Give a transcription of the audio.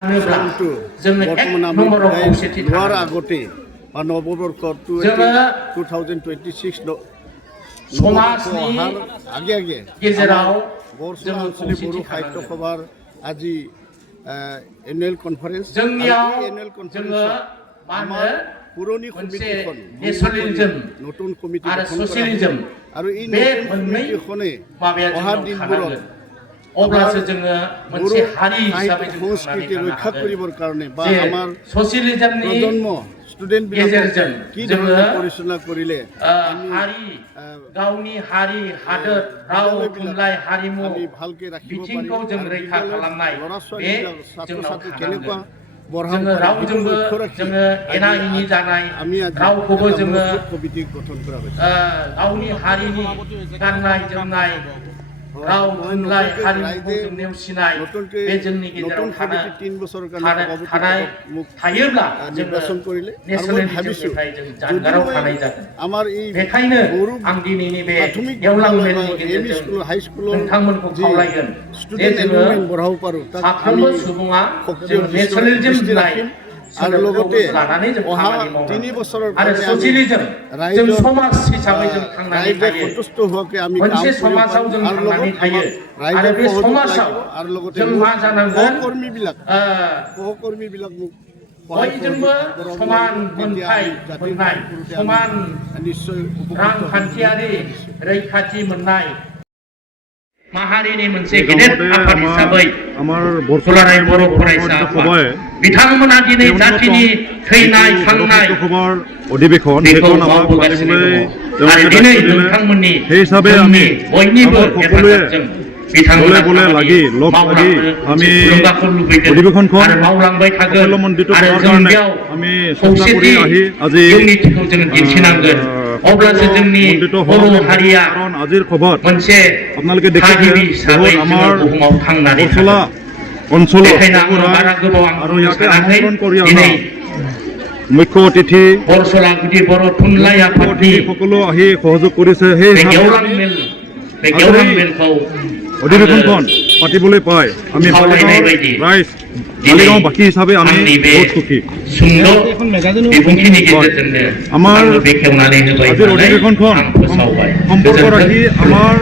আগতে নৱবৰ্ষ 2026 समाजनि आगे आगे गेजेराव बर'सल आঞ্চলিक बर' साहित्य सभार আজি एनुअल कन्फारेन्स एनुअल कन्फारेन्स पुरनि कमिटिखन नतुन कमिटि गठन आरो এই नतुन कमिटिखने अहा दिनफोराव अब्लासो जोङो मोनसे हारि हिसाबै संस्कृति रक्षा करिबर कारणे बा आमार ससियलिज्मनि प्रजन्म स्टुडेन्ट गेजेरजों কি ধৰণে পৰিচালনা কৰিলে हारि गावनि हारि हादोर राव थुनलाइ हारिमु আমি ভালকে ৰাখিব পাৰিম बिथिंखौ जों रैखा खालामनाय बे जोंनाव केनेকুৱা जोङो रावजोंबो जोङो एना एनि जानाय रावखौबो जोङो कमिटि गठन কৰা হৈছে गावनि हारिनि गाननाय जोमनाय राव थुनलाइ हारिमुखौ जों नेवसिनाय बे जोंनि गेजेराव थायोब्ला निर्वाचन কৰিলে नेसनेलिज्मनिफ्राय जों जानगाराव थानाय जागोन बेखायनो आं दिनैनि बे गेवलां मेलनि गेजेरजों नोंथांमोनखौ खावलायगोन जे जोङो साफ्रोमबो सुबुङा जों नेसनेलिज्म होननाय आरो লগতে अहा 3 বছৰৰ आरो ससियलिज्म जों समाज हिसाबै जों थांनानै थायो सन्तुष्ट होके आमी मोनसे समाजाव जों थांनानै थायो आरो बे समाजाव जों मा जानांगोन सहकर्मी बिलाक बयजोंबो समान मोनथाय मोननाय समान रांखान्थियारि रैखाथि मोननाय माहारिनि मोनसे गेदेर आफाद हिसाबै आमार बर'सल बर' फरायसा आफाद बिथांमोना दिनै जातिनि थैनाय थांनाय अधिवेशन बेखौ मावबोगासिनो दङ आरो दिनै नोंथांमोननि हिसाबै आमी बयनिबो हेफाजाबजों बिथांमोना লাগি লগ লাগি আমি অধিবেশনখন मावलांबाय थागोन आरो जों बेयाव আমি চেষ্টা কৰি আহি আজি इउनिटिखौ जों दिन्थिनांगोन अब्लासो जोंनि बर' हारिया কাৰণ আজিৰ খবৰ मोनसे আপোনালোকে দেখিছে हिसाबै আমাৰ बुहुमाव थांनानै बर'सला অঞ্চল আৰু ইয়াতে আমন্ত্ৰণ কৰি অহা মুখ্য অতিথি বৰছলা গুটি বৰ থুনলাই আফাদনি সকলো আহি সহযোগ কৰিছে সেই गेवलां मेलखौ অধিবেশনখন পাতিবলৈ পাই আমি ৰাইজ মালিগাঁও বাকী হিচাপে আমি বহুত সুখী আমাৰ আজিৰ অধিবেশনখন সম্পৰ্ক ৰাখি আমাৰ